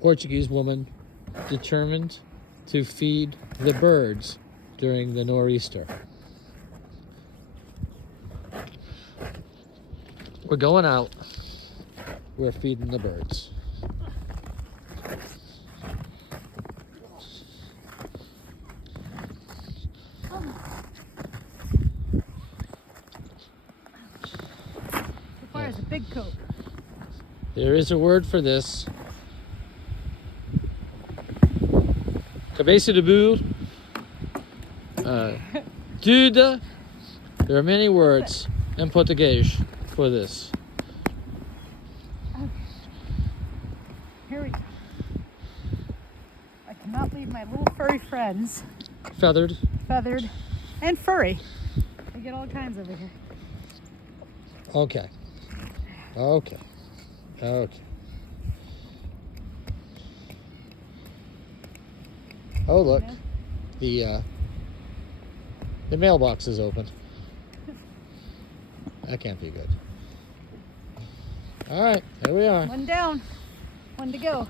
Portuguese woman determined to feed the birds during the nor'easter. We're going out. We're feeding the birds. Requires a big coat. There is a word for this. Cabeça de burro. Duda. There are many words in Portuguese for this. Okay. Here we go. I cannot leave my little furry friends. Feathered. Feathered and furry. I get all kinds over here. Okay. Okay. Okay. Oh, look. The mailbox is open. That can't be good. All right, here we are. One down. One to go.